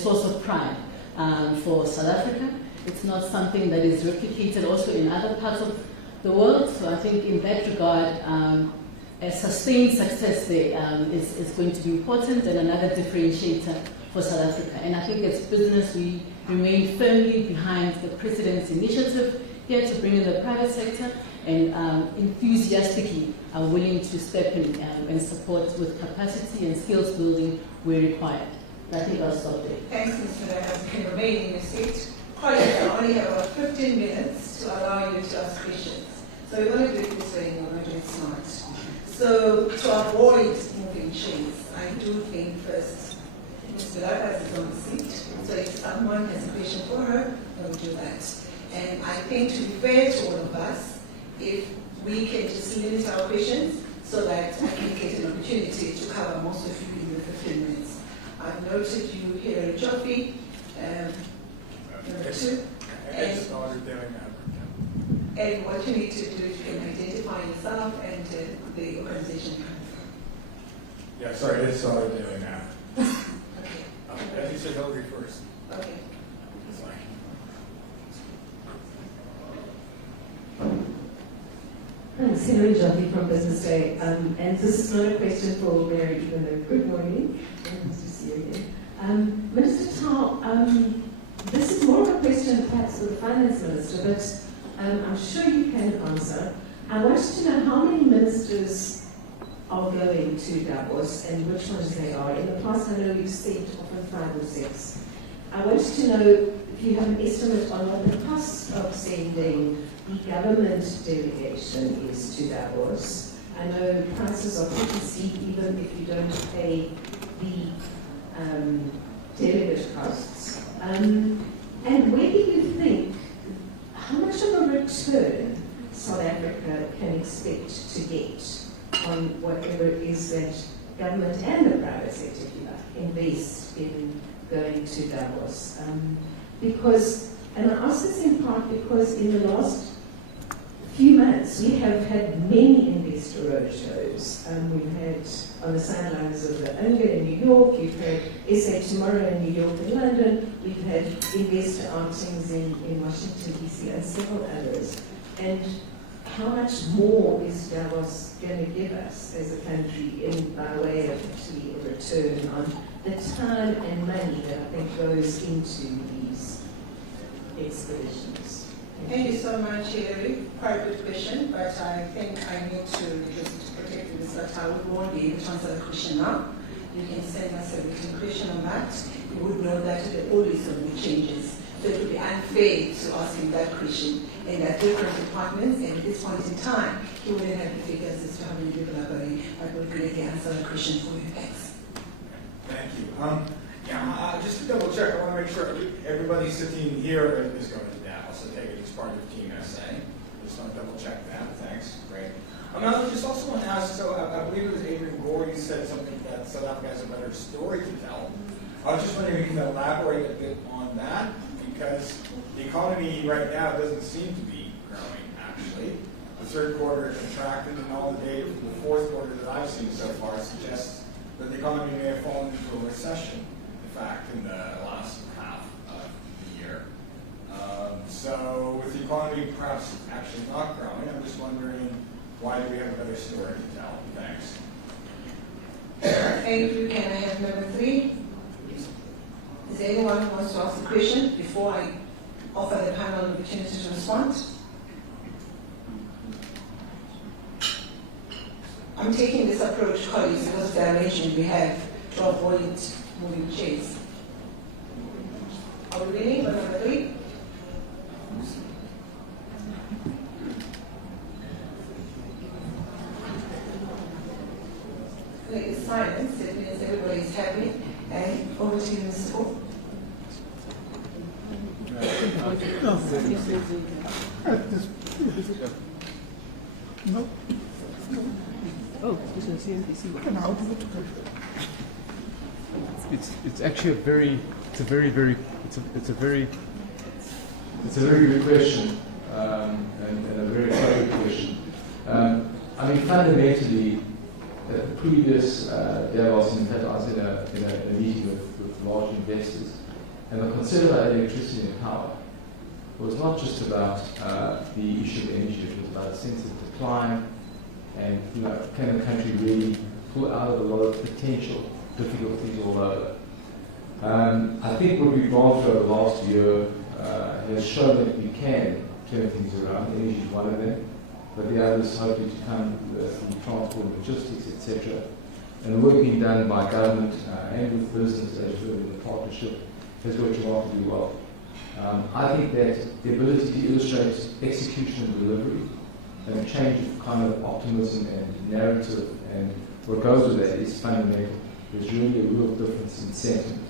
source of pride for South Africa. It's not something that is replicated also in other parts of the world. So I think in that regard, a sustained success there is going to be important and another differentiator for South Africa. And I think as business, we remain firmly behind the President's initiative here to bring in the private sector and enthusiastically are willing to step in and support with capacity and skills building where required. I think I'll stop there. Thanks, Mr. Davos. You can remain in your seat. Colleagues, I only have about 15 minutes to allow you to ask questions. So we're going to do it this way and we're going to do it smart. So to avoid moving chains, I do think first, Mr. Davos is on the seat. So if someone has a question for her, we'll do that. And I think to be fair to all of us, if we can just limit our questions so that I can get an opportunity to cover most of you in the 15 minutes. I've noted you here in Joffrey, number 2. And what you need to do is you can identify yourself and the organization. Yeah, sorry, I started doing that. Okay. As you said, Hillary first. Okay. Thanks, Hillary Jaffe from Business Day. And this is not a question for Mary, even though good morning. Nice to see you again. Minister Tau, this is more of a question perhaps for the Finance Minister, but I'm sure you can answer. I wanted to know how many ministers are going to Davos and which ones they are. In the past, I know we've said often 5 or 6. I wanted to know if you have an estimate on what the cost of sending the government delegation is to Davos. I know prices are pretty steep even if you don't pay the delegate costs. And where do you think, how much of a return South Africa can expect to get on whatever it is that government and the private sector, if you like, invest in going to Davos? Because, and I ask this in part because in the last few months we have had many investor roadshows. We've had on the sidelines of the UNGA in New York, you've had SA Tomorrow in New York and London, we've had investor outings in Washington DC and several others. And how much more is Davos going to give us as a country by way of actually a return on the time and money that I think goes into these expeditions? Thank you so much, Hillary. Quite a good question, but I think I need to just protect Mr. Tau. We won't be able to answer the question now. You can send us a written question on that. You would know that there are always so many changes. So it would be unfair to ask him that question. And there are different departments, and at this point in time, he wouldn't have the figures as to how many people are going, but we'll gladly answer the question for you. Thanks. Thank you. Just to double check, I want to make sure everybody sitting here is going to Davos. I take it as part of Team SA. Just want to double check that. Thanks. Great. I just also want to ask, so I believe it was Adrian Gore, you said something that South Africa has a better story to tell. I was just wondering if you can elaborate a bit on that, because the economy right now doesn't seem to be growing, actually. The third quarter contracted, and all the data from the fourth quarter that I've seen so far suggests that the economy may have fallen into a recession, in fact, in the last half of the year. So with the economy perhaps actually not growing, I'm just wondering, why do we have a better story to tell? Thanks. Thank you. Can I have number 3? Is there anyone who wants to ask a question before I offer the panel an opportunity to respond? I'm taking this approach, colleagues, because of the arrangement we have to avoid moving chains. Are we ready for number 3? Like the silence, it means everybody is happy. And over to you, Mr. Paul. No. Oh, this is CNBC. It's actually a very good question, and a very important question. Fundamentally, the previous Davos, in fact, I was in a meeting with large investors, And the concept about electricity and power was not just about the issue of energy, it was about a sense of decline and, can the country really pull out of a lot of potential difficulties all over. I think what we've gone through over the last year has shown that we can turn things around. Energy is one of them, but the others hopefully to come from transport, logistics, etc. And the work being done by government and with business as well in the partnership has worked remarkably well. I think that the ability to illustrate execution and delivery and a change of kind of optimism and narrative and what goes with that is fundamental. There's really a real difference in sentiment.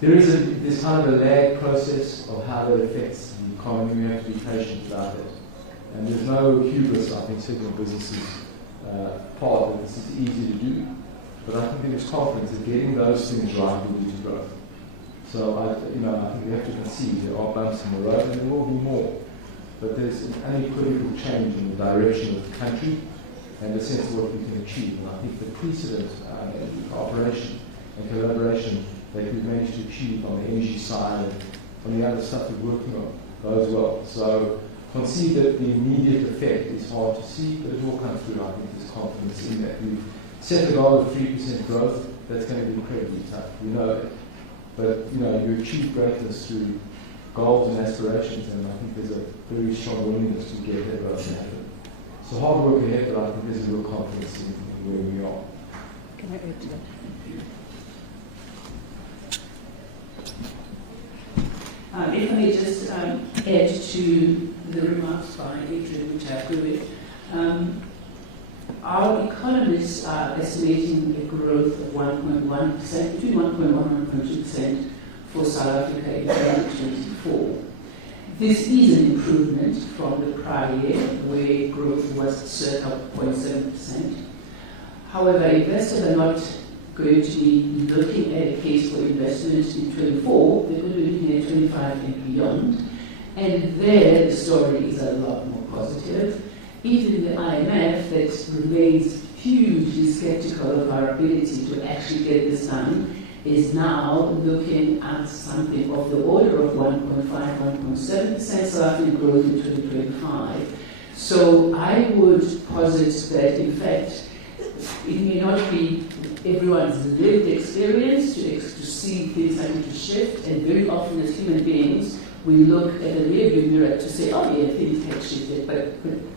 There's kind of a lag process of how that affects the economy. We have to be patient about that. And there's no hubris, I think, certainly businesses part that this is easy to do. But I think there is confidence that getting those things right will lead to growth. So I think we have to concede there are bumps in the road, and there will be more. But there's an unequivocal change in the direction of the country and the sense of what we can achieve. And I think the precedent and cooperation and collaboration that we've managed to achieve on the energy side and on the other stuff we're working on goes well. So concede that the immediate effect is hard to see, but it will come through. I think there's confidence in that. We've set the goal of 3% growth. That's going to be incredibly tough. We know that. But you achieve greatness through goals and aspirations, and I think there's a very strong willingness to get that to happen. So hard work ahead, but I think there's a real confidence in where we are. Can I add to that? If I may just add to the remarks by Adrian, which I agree with. Our economists are estimating a growth of 1.1%, between 1.1 and 1.2% for South Africa in 2024. This is an improvement from the prior year, where growth was circa 0.7%. However, investors are not going to be looking at a case for investment in 24, they're going to be looking at 25 and beyond. And there, the story is a lot more positive. Even the IMF, that remains hugely skeptical of our ability to actually get this done, is now looking at something of the order of 1.5, 1.7% South African growth in 2025. So I would posit that, in fact, it may not be everyone's lived experience to see things starting to shift, and very often as human beings, we look at a rearview mirror to say, oh yeah, things have shifted, but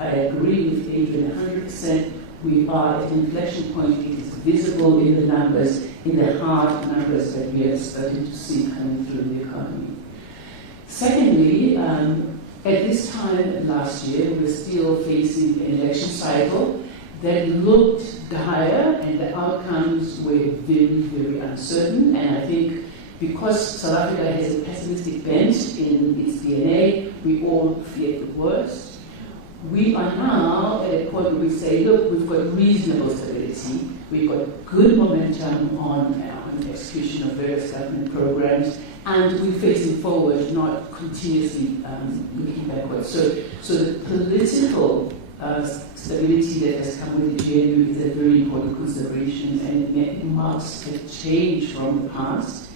I agree with Adrian 100%. We are at an inflection point. It is visible in the numbers, in the hard numbers that we are starting to see coming through the economy. Secondly, at this time last year, we were still facing an election cycle that looked dire, and the outcomes were very, very uncertain. And I think because South Africa has a pessimistic bent in its DNA, we all feared the worst. We are now at a point where we say, look, we've got reasonable stability, we've got good momentum on execution of various government programs, and we're facing forward, not continuously looking backwards. So the political stability that has come with the GNU is a very important consideration, and it marks a change from the past.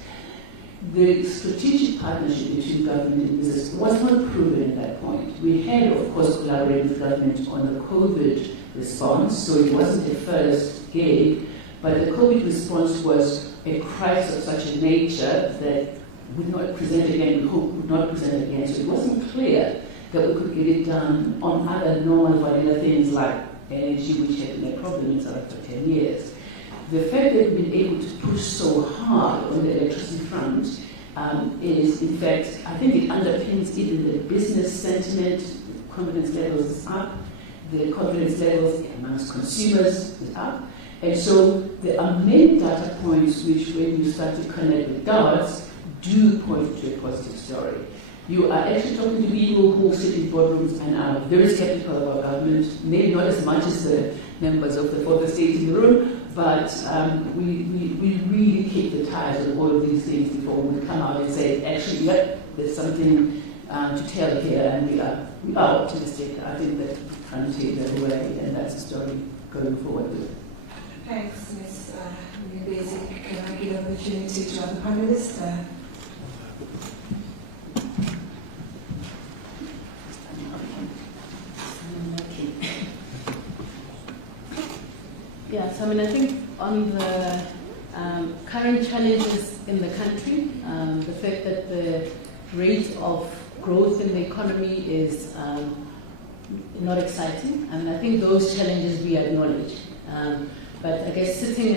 The strategic partnership between government and business was not proven at that point. We had, of course, collaborated with government on the COVID response, so it wasn't a first gig, but the COVID response was a crisis of such a nature that would not present again, we hope would not present again, so it wasn't clear that we could get it done on other normal vanilla things like energy, which had been a problem in South Africa for 10 years. The fact that we've been able to push so hard on the electricity front is, in fact, I think it underpins even the business sentiment. Confidence levels is up, the confidence levels amongst consumers is up. And so there are many data points which, when you start to connect the dots, do point to a positive story. You are actually talking to people who sit in boardrooms and are very skeptical of our government, maybe not as much as the members of the fourth estate in the room, but we really kick the tires on all of these things before we come out and say, actually, yep, there's something to tell here, and we are optimistic. I think that we can't take that away, and that's the story going forward. Thanks, Ms. Basic. Can I give an opportunity to other panelists? Yes, I mean, I think on the current challenges in the country, the fact that the rate of growth in the economy is not exciting, and I think those challenges we acknowledge. But I guess sitting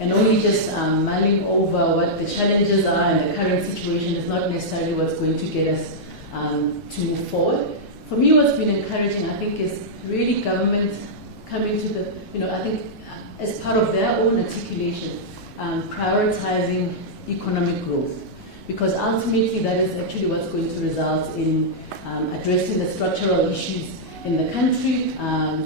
and only just mulling over what the challenges are in the current situation is not necessarily what's going to get us to move forward. For me, what's been encouraging, I think, is really government coming to the, I think as part of their own articulation, prioritizing economic growth. Because ultimately that is actually what's going to result in addressing the structural issues in the country,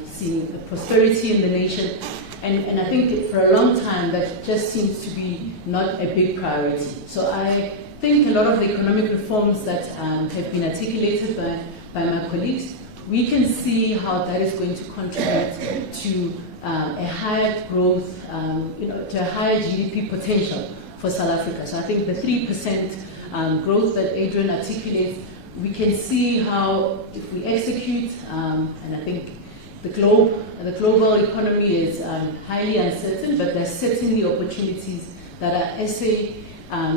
seeing the prosperity in the nation. And I think for a long time that just seems to be not a big priority. So I think a lot of the economic reforms that have been articulated by my colleagues, we can see how that is going to contribute to a higher growth, to a higher GDP potential for South Africa. So I think the 3% growth that Adrian articulates, we can see how if we execute, and I think the global economy is highly uncertain, but there's certainly opportunities that are SA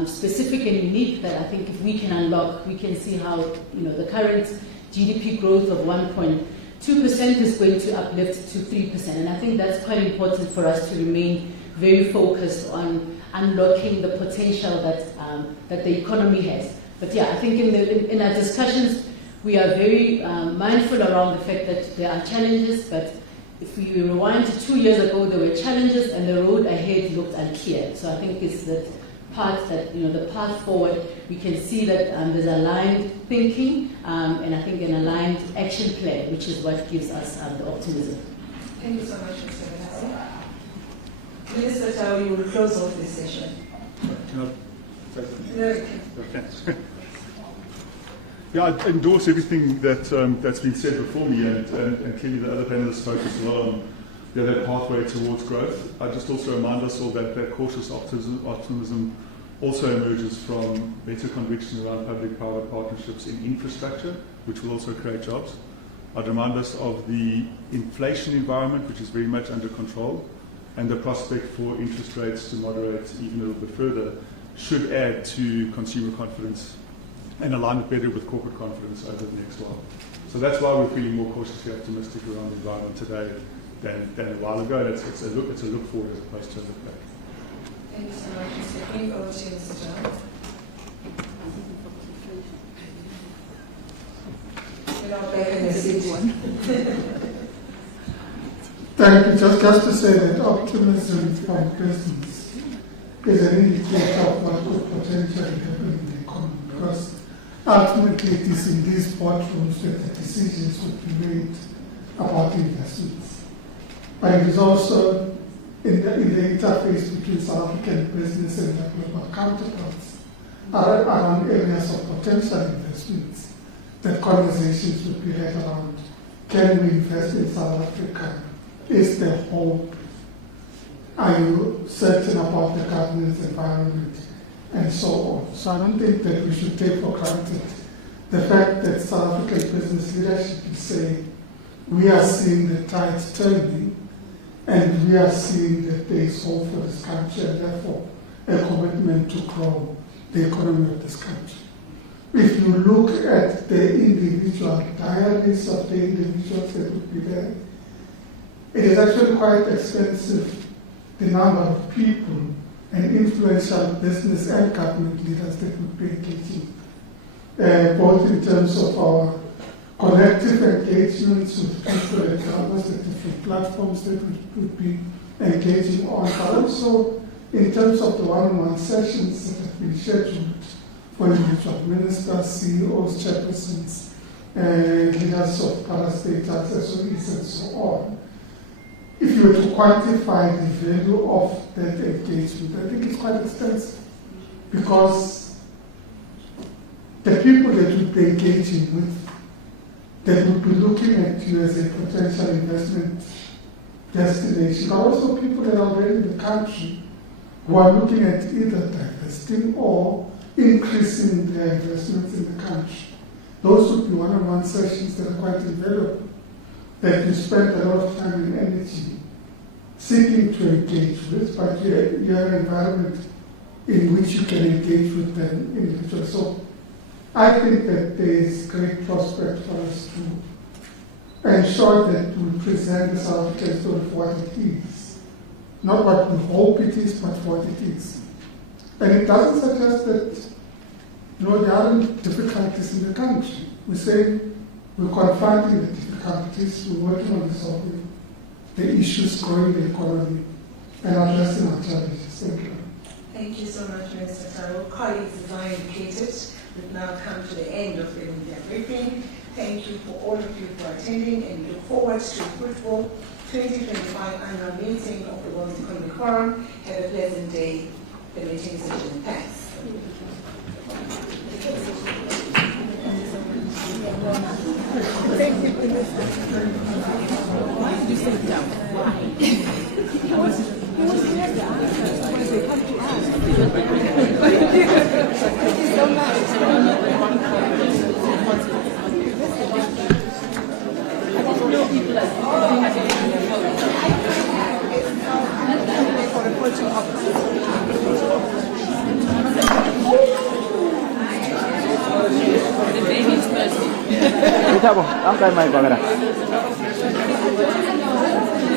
specific and unique that I think if we can unlock, we can see how the current GDP growth of 1.2% is going to uplift to 3%. And I think that's quite important for us to remain very focused on unlocking the potential that the economy has. But yeah, I think in our discussions, we are very mindful around the fact that there are challenges, but if we rewind to 2 years ago, there were challenges and the road ahead looked unclear. So I think it's that part that, the path forward, we can see that there's aligned thinking and I think an aligned action plan, which is what gives us the optimism. Thank you so much, Mr. Vanessa. Minister Tau, you will close off this session. Okay. Yeah, I endorse everything that's been said before me, and clearly the other panelists focus a lot on that pathway towards growth. I just also remind us all that cautious optimism also emerges from better conviction around public-private partnerships in infrastructure, which will also create jobs. I'd remind us of the inflation environment, which is very much under control, and the prospect for interest rates to moderate even a little bit further should add to consumer confidence and align it better with corporate confidence over the next while. So that's why we're feeling more cautiously optimistic around the environment today than a while ago. It's a look forward as opposed to a look back. Thank you so much, Mr. King. Over to you, Mr. John. You're not back in the seat one. Thank you. Just to say that optimism from business is an indicator of what could potentially happen in the economy, because ultimately it is in these boardrooms that the decisions would be made about investments. But it is also in the interface between South African business and their global counterparts around areas of potential investments that conversations would be had around. Can we invest in South Africa? Is there hope? Are you certain about the governance environment? And so on. So I don't think that we should take for granted the fact that South African business leadership is saying we are seeing the tides turning and we are seeing that there is hope for this country and therefore a commitment to grow the economy of this country. If you look at the individual diaries of the individuals that would be there, it is actually quite expensive, the number of people and influential business and government leaders that would be engaging, both in terms of our collective engagements with people at Davos, the different platforms that we would be engaging on, but also in terms of the one-on-one sessions that have been scheduled for individual ministers, CEOs, chairpersons, leaders of parastatals, SOEs, and so on. If you were to quantify the value of that engagement, I think it's quite expensive, because the people that you'd be engaging with, that would be looking at you as a potential investment destination, but also people that are already in the country who are looking at either divesting or increasing their investments in the country. Those would be one-on-one sessions that are quite invaluable, that you spend a lot of time and energy seeking to engage with, but you're an environment in which you can engage with them individually. So I think that there is great prospect for us to ensure that we present the South African story for what it is. Not what we hope it is, but what it is. And it doesn't suggest that there aren't difficulties in the country. We say we're confronting the difficulties, we're working on resolving the issues, growing the economy, and addressing our challenges. Thank you. Thank you so much, Mr. Taro. Colleagues, as I indicated, we've now come to the end of the media briefing. Thank you for all of you for attending, and we look forward to a fruitful 2025 annual meeting of the World Economic Forum. Have a pleasant day. The meeting is adjourned. Thanks.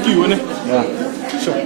Do you want it? Yeah. Sure.